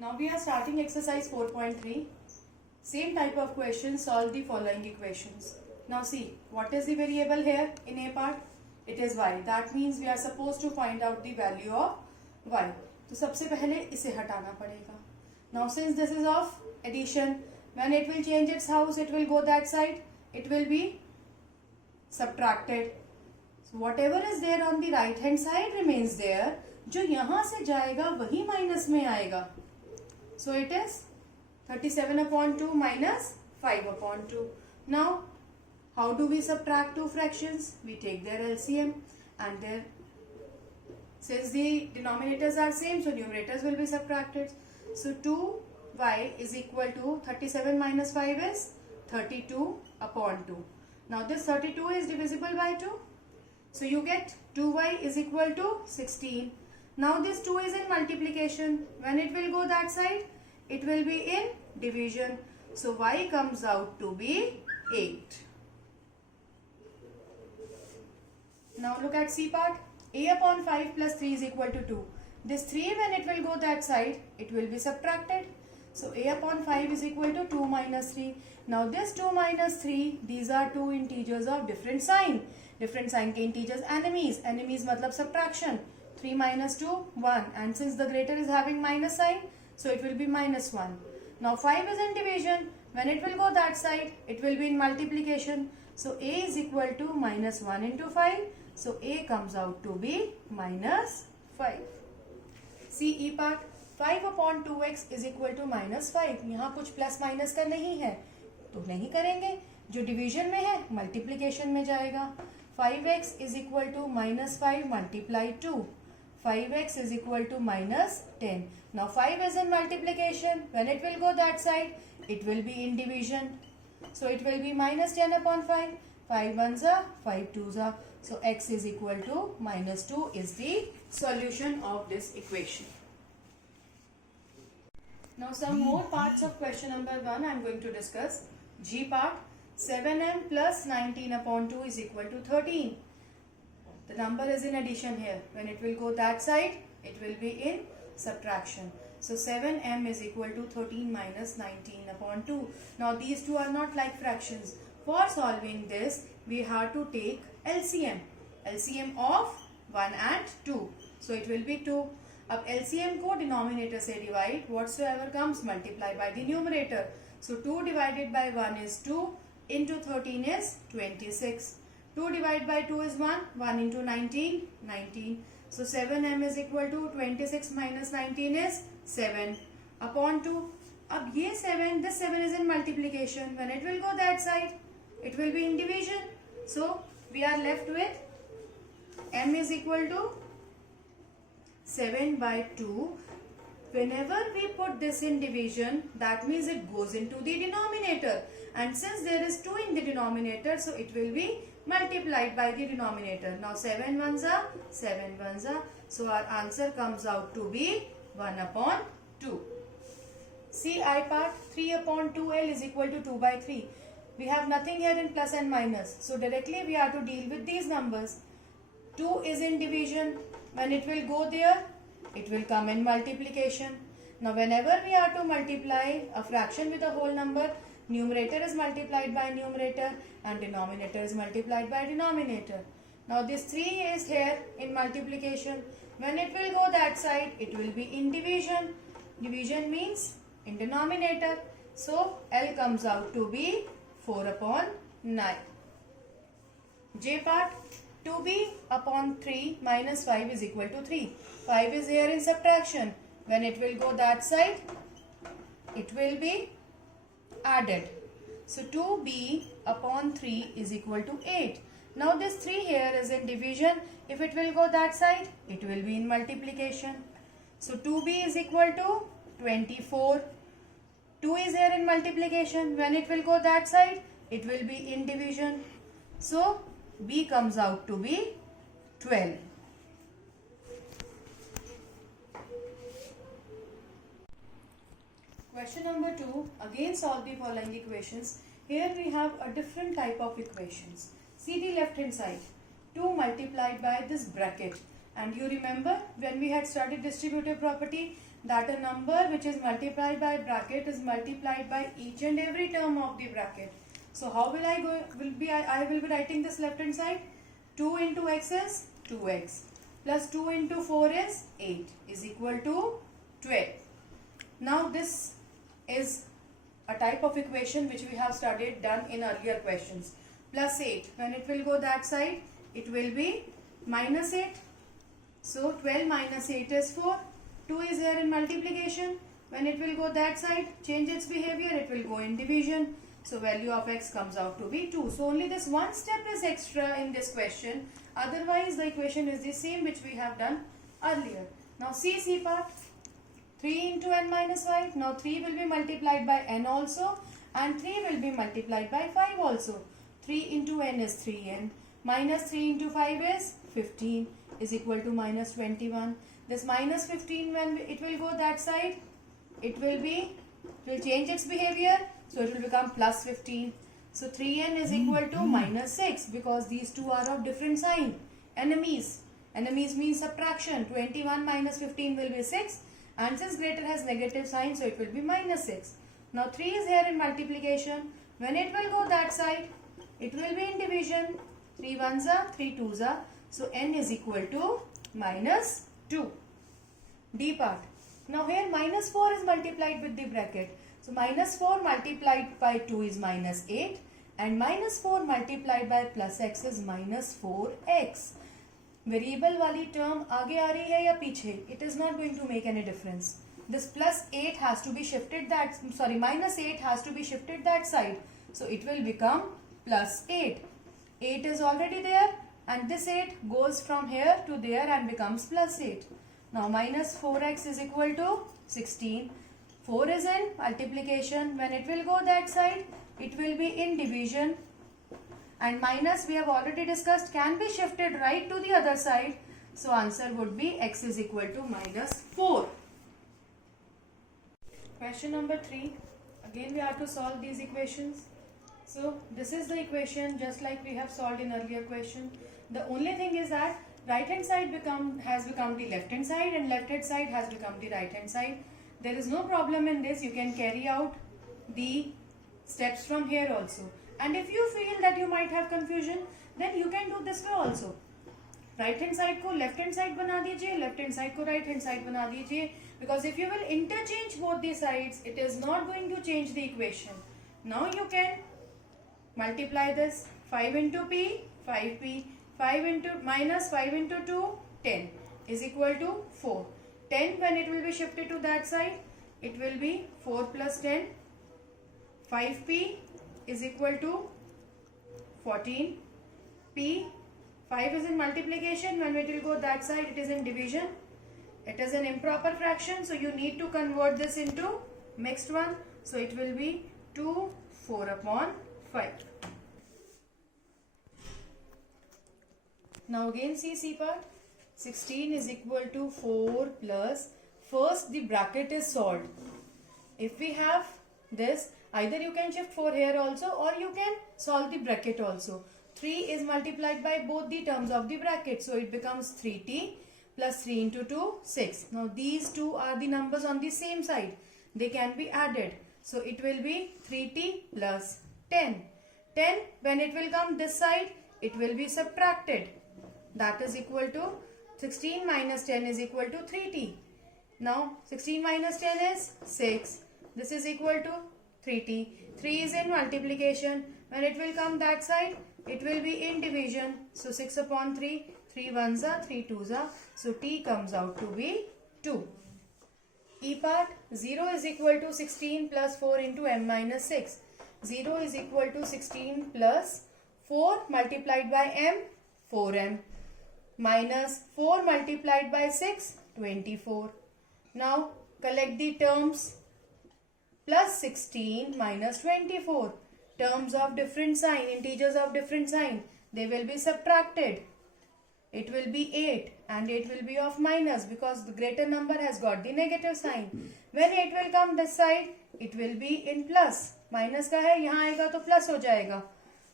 Now we are starting exercise 4.3. Same type of question, solve the following equations. Now see, what is the variable here in A part? It is y. That means we are supposed to find out the value of y. तो सबसे पहले इसे हटाना पड़ेगा. Now since this is of addition, when it will change its house, it will go that side. It will be subtracted. So whatever is there on the right hand side remains there. जो यहाँ से जाएगा वही minus में आएगा. So it is 37/2 minus 5/2. Now, how do we subtract two fractions? We take their LCM and their, since the denominators are same, so numerators will be subtracted. So 2y is equal to 37 minus 5 is 32/2. Now this 32 is divisible by 2. So you get 2y is equal to 16. Now this 2 is in multiplication. When it will go that side, it will be in division. So y comes out to be 8. Now look at C part. A/5 plus 3 is equal to 2. This 3, when it will go that side, it will be subtracted. So A/5 is equal to 2 minus 3. Now this 2 minus 3, these are two integers of different sign. Different sign के integers enemies. Enemies मतलब subtraction. 3 minus 2, 1. And since the greater is having minus sign, so it will be minus 1. Now 5 is in division. When it will go that side, it will be in multiplication. So A is equal to minus 1 into 5. So A comes out to be minus 5. See E part. 5/2x is equal to minus 5. यहाँ कुछ plus minus का नहीं है तो नहीं करेंगे. जो division में है मल्टीप्लिकेशन में जाएगा. 5x is equal to minus 5 multiply 2. 5x is equal to minus 10. Now 5 is in multiplication. When it will go that side, it will be in division. So it will be minus 10/5. 5 ones are, 5 twos are. So x is equal to minus 2 is the solution of this equation. Now some more parts of question number 1 I am going to discuss. G part. 7m plus 19/2 is equal to 13. The number is in addition here. When it will go that side, it will be in subtraction. So 7m is equal to 13 minus 19/2. Now these two are not like fractions. For solving this, we have to take LCM. LCM of 1 and 2. So it will be 2. अब LCM को denominator से divide, whatsoever comes multiply by the numerator. So 2 divided by 1 is 2 into 13 is 26. 2 divided by 2 is 1. 1 into 19, 19. So 7m is equal to 26 minus 19 is 7 upon 2. अब ये 7, this 7 is in multiplication. When it will go that side, it will be in division. So we are left with m is equal to 7 by 2. Whenever we put this in division, that means it goes into the denominator. And since there is 2 in the denominator, so it will be multiplied by the denominator. Now 7 ones are, 7 ones are. So our answer comes out to be 1/2. See I part. 3/2l is equal to 2 by 3. We have nothing here in plus and minus. So directly we have to deal with these numbers. 2 is in division. When it will go there, it will come in multiplication. Now whenever we are to multiply a fraction with a whole number, numerator is multiplied by numerator and denominator is multiplied by denominator. Now this 3 is here in multiplication. When it will go that side, it will be in division. Division means in denominator. So L comes out to be 4/9. J part. 2b/3 minus 5 is equal to 3. 5 is here in subtraction. When it will go that side, it will be added. So 2b/3 is equal to 8. Now this 3 here is in division. If it will go that side, it will be in multiplication. So 2b is equal to 24. 2 is here in multiplication. When it will go that side, it will be in division. So b comes out to be 12. Question number 2. Again solve the following equations. Here we have a different type of equations. See the left hand side. 2 multiplied by this bracket. And you remember when we had studied distributive property, that a number which is multiplied by bracket is multiplied by each and every term of the bracket. So how will I go? I will be writing this left hand side. 2 into x is 2x plus 2 into 4 is 8 is equal to 12. Now this is a type of equation which we have studied done in earlier questions. Plus 8, when it will go that side, it will be minus 8. So 12 minus 8 is 4. 2 is here in multiplication. When it will go that side, change its behavior, it will go in division. So value of x comes out to be 2. So only this one step is extra in this question. Otherwise the equation is the same which we have done earlier. Now C part. 3 into n minus 5. Now 3 will be multiplied by n also and 3 will be multiplied by 5 also. 3 into n is 3n. Minus 3 into 5 is 15 is equal to minus 21. This minus 15, when it will go that side, it will change its behavior. So it will become plus 15. So 3n is equal to minus 6 because these two are of different sign. Enemies. Enemies means subtraction. 21 minus 15 will be 6. And since greater has negative sign, so it will be minus 6. Now 3 is here in multiplication. When it will go that side, it will be in division. 3 ones are, 3 twos are. So n is equal to minus 2. D part. Now here minus 4 is multiplied with the bracket. So minus 4 multiplied by 2 is minus 8. And minus 4 multiplied by plus x is minus 4x. Variable वाली term आगे आ रही है या पीछे, it is not going to make any difference. This plus 8 has to be shifted that, sorry minus 8 has to be shifted that side, so it will become plus 8. 8 is already there and this 8 goes from here to there and becomes plus 8. Now minus 4x is equal to 16. 4 is in multiplication. When it will go that side, it will be in division. And minus, we have already discussed, can be shifted right to the other side. So answer would be x is equal to minus 4. Question number 3. Again we have to solve these equations. So this is the equation just like we have solved in earlier question. The only thing is that right hand side has become the left hand side and left hand side has become the right hand side. There is no problem in this. You can carry out the steps from here also. And if you feel that you might have confusion, then you can do this way also. Right hand side को left hand side बना दीजिए, left hand side को right hand side बना दीजिए. Because if you will interchange both the sides, it is not going to change the equation. Now you can multiply this. 5 into p, 5p. 5 into minus 5 into 2, 10 is equal to 4. 10 when it will be shifted to that side, it will be 4 plus 10. 5p is equal to 14. P, 5 is in multiplication. When it will go that side, it is in division. It is an improper fraction. So you need to convert this into mixed one. So it will be 2, 4 upon 5. Now again see C part. 16 is equal to 4 plus. First the bracket is solved. If we have this, either you can shift 4 here also or you can solve the bracket also. 3 is multiplied by both the terms of the bracket. So it becomes 3t plus 3 into 2, 6. Now these two are the numbers on the same side. They can be added. So it will be 3t plus 10. 10 when it will come this side, it will be subtracted. That is equal to 16 minus 10 is equal to 3t. Now 16 minus 10 is 6. This is equal to 3t. 3 is in multiplication. When it will come that side, it will be in division. So 6 upon 3. 3 ones are, 3 twos are. So t comes out to be 2. E part. 0 is equal to 16 plus 4 into m minus 6. 0 is equal to 16 plus 4 multiplied by m, 4m. Minus 4 multiplied by 6, 24. Now collect the terms. Plus 16 minus 24. Terms of different sign, integers of different sign, they will be subtracted. It will be 8 and 8 will be of minus because the greater number has got the negative sign. When 8 will come this side, it will be in plus. Minus का है, यहाँ आएगा तो plus हो जाएगा.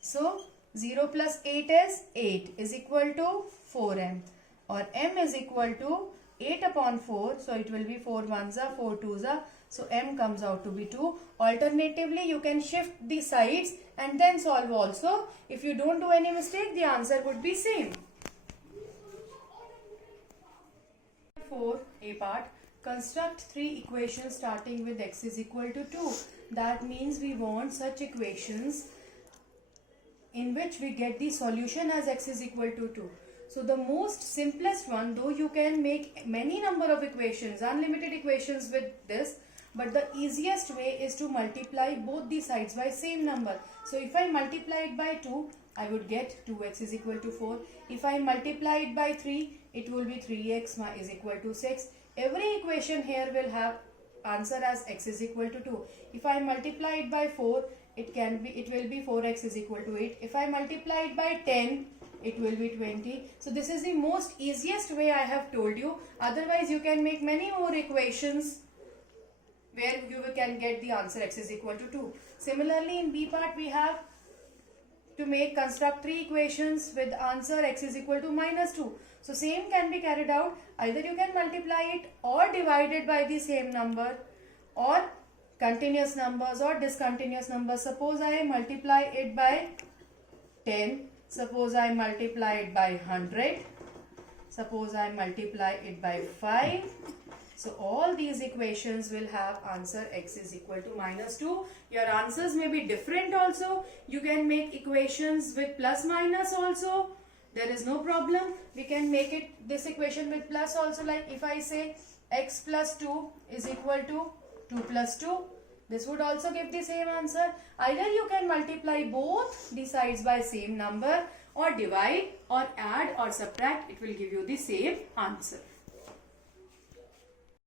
So 0 plus 8 is 8 is equal to 4m और m is equal to 8 upon 4, so it will be 4 ones are 4 twos are, so m comes out to be 2. Alternatively, you can shift the sides and then solve also. If you don't do any mistake, the answer would be same. 4, A part. Construct 3 equations starting with x is equal to 2. That means we want such equations in which we get the solution as x is equal to 2. So the most simplest one, though you can make many number of equations, unlimited equations with this, but the easiest way is to multiply both the sides by same number. So if I multiply it by 2, I would get 2x is equal to 4. If I multiply it by 3, it will be 3x is equal to 6. Every equation here will have answer as x is equal to 2. If I multiply it by 4, it will be 4x is equal to 8. If I multiply it by 10, it will be 20. So this is the most easiest way I have told you. Otherwise, you can make many more equations where you can get the answer x is equal to 2. Similarly, in B part, we have to construct 3 equations with answer x is equal to minus 2. So same can be carried out. Either you can multiply it or divide it by the same number, or continuous numbers or discontinuous numbers. Suppose I multiply it by 10. Suppose I multiply it by 100. Suppose I multiply it by 5. So all these equations will have answer x is equal to minus 2. Your answers may be different also. You can make equations with plus minus also. There is no problem. We can make it this equation with plus also, like if I say x plus 2 is equal to 2 plus 2. This would also give the same answer. Either you can multiply both the sides by same number, or divide or add or subtract. It will give you the same answer.